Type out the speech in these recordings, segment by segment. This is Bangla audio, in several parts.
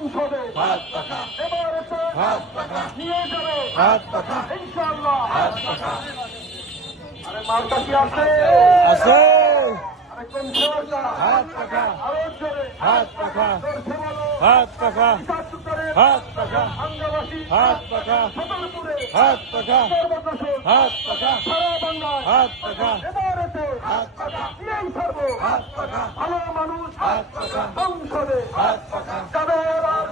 সংসদে হাত পাখা এবারে হাত পাখা নিয়ে যাবে হাত পাখা ইনশাআল্লাহ। হাত পাখা আরে মার্কা কি আছে? আছে আরে কোন সরকার? হাত পাখা আরো জোরে হাত পাখা জোরসে বলো। হাত পাখা একাত্তরে হাত পাখা আঙ্গাবাসী হাত পাখা সদরপুরে হাত পাখা সর্বদশক হাত পাখা সারা বাংলায় হাত পাখা এবারেতে হাত পাখা নিয়েই ছাড়বো হাত পাখা ভালো মানুষ হাত পাখা সংসদে হাত পাখা যাবে এবার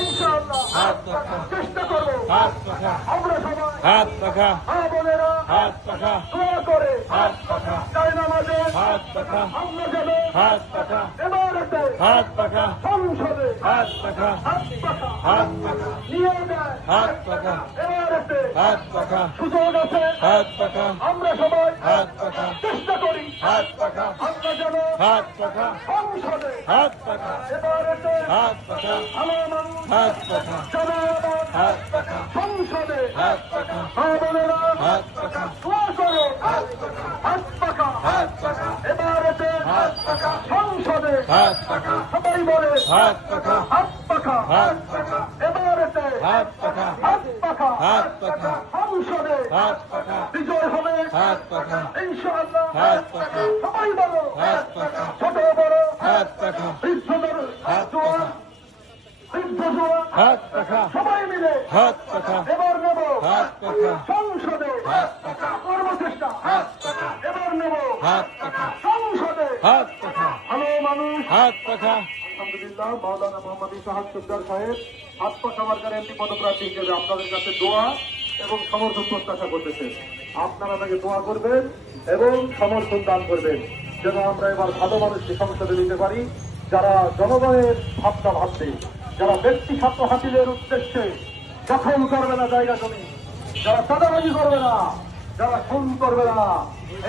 ইনশাআল্লাহ। হাত পাখা চেষ্টা করবো হাত পাখা আমরা সবাই হাত পাখা মা বোনেরা হাত পাখা দোয়া করে হাত পাখা চাই নামাজে হাত পাখা আমরা যাবে হাত পাখা এবারেতে হাত পাখা সংসদে হাত পাখা হাত পাখা হাত পাখা নিয়ে দেয় হাত পাখা এবারেতে হাত পাখা সুযোগ আছে হাত পাখা আমরা সবাই হাত পাখা চেষ্টা করি হাত পাখা আমরা যেন হাত পাখা সংসদে হাত পাখা এবারেতে হাত পাখা ভালো মানুষ হাত পাখা যাবে এবার হাত পাখা সংসদে হাত পাখা মা বোনেরা হাত পাখা দোয়া করো হাত পাখা হাত পাখা হাত পাখা এবারেতে হাত পাখা সংসদে হাত পাখা সবাই বলে হাত পাখা হাত পাখা হাত পাখা এবারেতে হাত পাখা হাত পাখা হাত পাখা সংসদে হাত পাখা বিজয় হবে হাত পাখা ইনশাআল্লাহ। হাত পাখা সবাই বলো হাত পাখা ছোট বড় হাত পাখা বৃদ্ধদের হাত জোয়ান পাখা বৃদ্ধ জোয়ান হাত পাখা সবাই মিলে হাত পাখা এবার নেব হাত পাখা সংসদে হাত পাখা কর্মচেষ্টা হাত পাখা এবার নেব হাত পাখা সংসদে হাত পাখা ভালো মানুষ। হাত পাখা আলহামদুলিল্লাহ মাওলানা মোহাম্মদ ইসাহাক সরদার সাহেব হাত পাখা মার্কার এমপি পদপ্রার্থী হিসেবে আপনাদের কাছে দোয়া এবং সমর্থন প্রত্যাশা করতেছেন। আপনারা তাকে দোয়া করবেন এবং সমর্থন দান করবেন যেন আমরা এবার ভালো মানুষকে সংসদে নিতে পারি, যারা জনগণের ভাবনা ভাববে, যারা ব্যক্তি স্বার্থ হাসিলের উদ্দেশ্যে দখল করবে না জায়গা জমি, যারা চাঁদাবাজি করবে না, যারা খুন করবে না।